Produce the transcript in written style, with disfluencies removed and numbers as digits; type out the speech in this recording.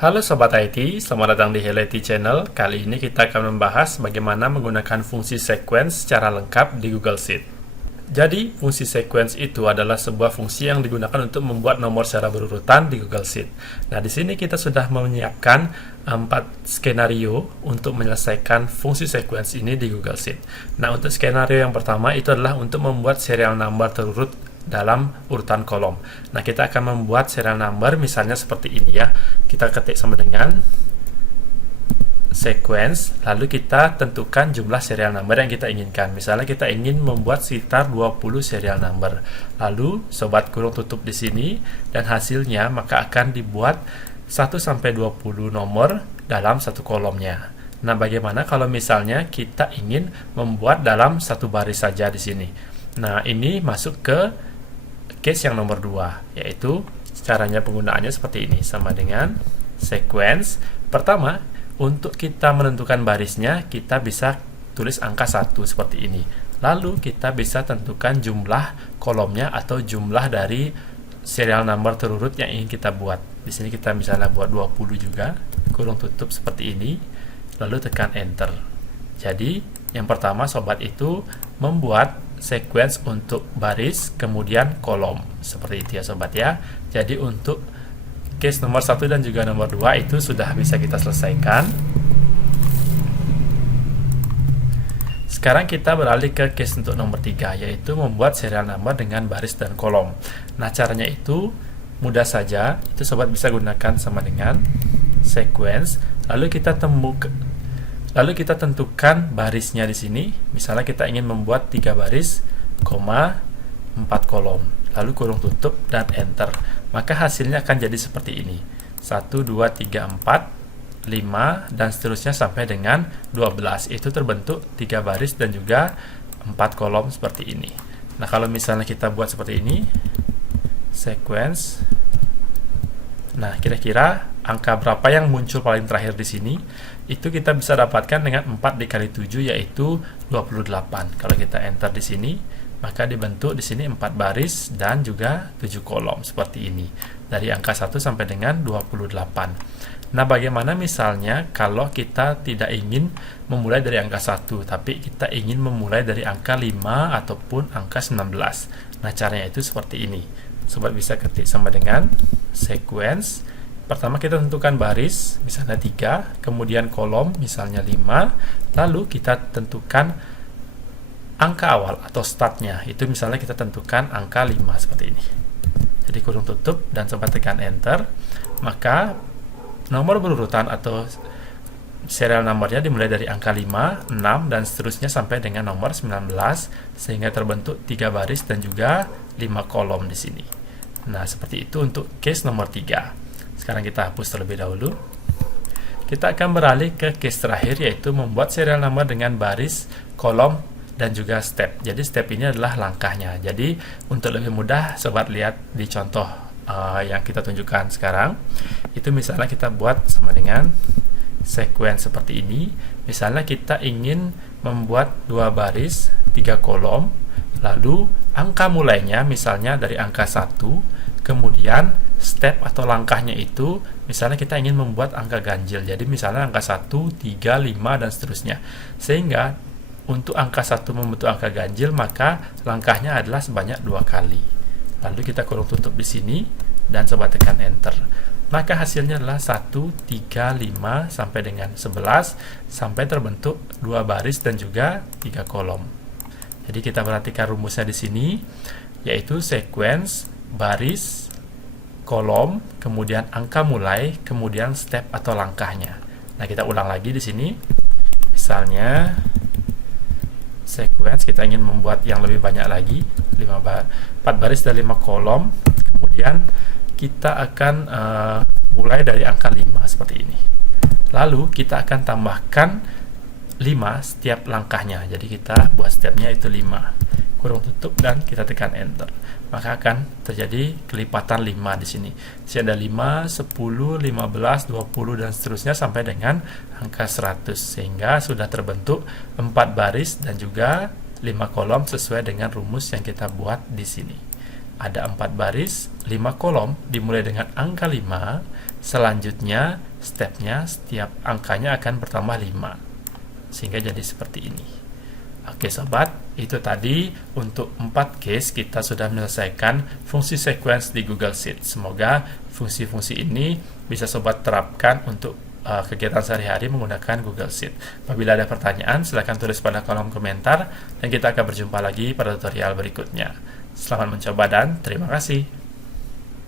Halo Sobat IT, selamat datang di Hello IT Channel. Kali ini kita akan membahas bagaimana menggunakan fungsi sequence secara lengkap di Google Sheet. Jadi, fungsi sequence itu adalah sebuah fungsi yang digunakan untuk membuat nomor secara berurutan di Google Sheet. Nah, di sini kita sudah menyiapkan 4 skenario untuk menyelesaikan fungsi sequence ini di Google Sheet. Nah, untuk skenario yang pertama itu adalah untuk membuat serial number terurut dalam urutan kolom. Nah, kita akan membuat serial number misalnya seperti ini ya. Kita ketik sama dengan sequence, lalu kita tentukan jumlah serial number yang kita inginkan. Misalnya kita ingin membuat sekitar 20 serial number. Lalu sobat kurung tutup di sini dan hasilnya maka akan dibuat 1 sampai 20 nomor dalam satu kolomnya. Nah, bagaimana kalau misalnya kita ingin membuat dalam satu baris saja di sini? Nah, ini masuk ke case yang nomor 2, yaitu caranya penggunaannya seperti ini, sama dengan sequence. Pertama, untuk kita menentukan barisnya, kita bisa tulis angka 1 seperti ini. Lalu kita bisa tentukan jumlah kolomnya atau jumlah dari serial number terurut yang ingin kita buat. Di sini kita misalnya buat 20 juga, kurung tutup seperti ini, lalu tekan enter. Jadi, yang pertama sobat itu membuat sequence untuk baris kemudian kolom seperti itu ya sobat ya. Jadi untuk case nomor 1 dan juga nomor 2 itu sudah bisa kita selesaikan. Sekarang kita beralih ke case untuk nomor 3, yaitu membuat serial number dengan baris dan kolom. Nah, caranya itu mudah saja. Itu sobat bisa gunakan sama dengan sequence, lalu kita tentukan barisnya di sini. Misalnya kita ingin membuat 3 baris, 4 kolom. Lalu kurung tutup dan enter. Maka hasilnya akan jadi seperti ini. 1, 2, 3, 4, 5, dan seterusnya sampai dengan 12. Itu terbentuk 3 baris dan juga 4 kolom seperti ini. Nah, kalau misalnya kita buat seperti ini, sequence. Nah, kira-kira angka berapa yang muncul paling terakhir di sini? Itu kita bisa dapatkan dengan 4 dikali 7, yaitu 28. Kalau kita enter di sini, maka dibentuk di sini 4 baris dan juga 7 kolom seperti ini. Dari angka 1 sampai dengan 28. Nah, bagaimana misalnya kalau kita tidak ingin memulai dari angka 1, tapi kita ingin memulai dari angka 5 ataupun angka 19. Nah, caranya itu seperti ini. Sobat bisa ketik sama dengan sequence. Pertama kita tentukan baris, misalnya 3, kemudian kolom, misalnya 5, lalu kita tentukan angka awal atau startnya. Itu misalnya kita tentukan angka 5 seperti ini. Jadi kurung tutup dan sobat tekan enter, maka nomor berurutan atau serial numbernya dimulai dari angka 5, 6, dan seterusnya sampai dengan nomor 19, sehingga terbentuk 3 baris dan juga 5 kolom di sini. Nah, seperti itu untuk case nomor 3. Sekarang kita hapus terlebih dahulu. Kita akan beralih ke case terakhir, yaitu membuat serial number dengan baris, kolom, dan juga step. Jadi step ini adalah langkahnya. Jadi untuk lebih mudah, sobat lihat di contoh yang kita tunjukkan sekarang. Itu misalnya kita buat sama dengan sequence seperti ini. Misalnya kita ingin membuat 2 baris, 3 kolom, lalu angka mulainya misalnya dari angka 1, kemudian step atau langkahnya itu misalnya kita ingin membuat angka ganjil. Jadi misalnya angka 1, 3, 5, dan seterusnya. Sehingga untuk angka 1 membentuk angka ganjil, maka langkahnya adalah sebanyak 2 kali. Lalu kita kurung tutup di sini dan coba tekan enter. Maka hasilnya adalah 1, 3, 5 sampai dengan 11, sampai terbentuk 2 baris dan juga 3 kolom. Jadi kita perhatikan rumusnya di sini, yaitu sequence, baris, kolom, kemudian angka mulai, kemudian step atau langkahnya. Nah, kita ulang lagi di sini. Misalnya sequence kita ingin membuat yang lebih banyak lagi, 4 baris dan 5 kolom. Kemudian kita akan mulai dari angka 5 seperti ini. Lalu kita akan tambahkan 5 setiap langkahnya. Jadi kita buat stepnya itu 5. Kurung tutup dan kita tekan enter. Maka akan terjadi kelipatan 5 di sini. Di sini ada 5, 10, 15, 20 dan seterusnya sampai dengan angka 100, sehingga sudah terbentuk 4 baris dan juga 5 kolom sesuai dengan rumus yang kita buat di sini. Ada 4 baris, 5 kolom dimulai dengan angka 5. Selanjutnya stepnya, setiap angkanya akan bertambah 5, sehingga jadi seperti ini. Oke sobat, itu tadi untuk 4 case kita sudah menyelesaikan fungsi sequence di Google Sheet. Semoga fungsi-fungsi ini bisa sobat terapkan untuk kegiatan sehari-hari menggunakan Google Sheet. Apabila ada pertanyaan, silahkan tulis pada kolom komentar dan kita akan berjumpa lagi pada tutorial berikutnya. Selamat mencoba dan terima kasih.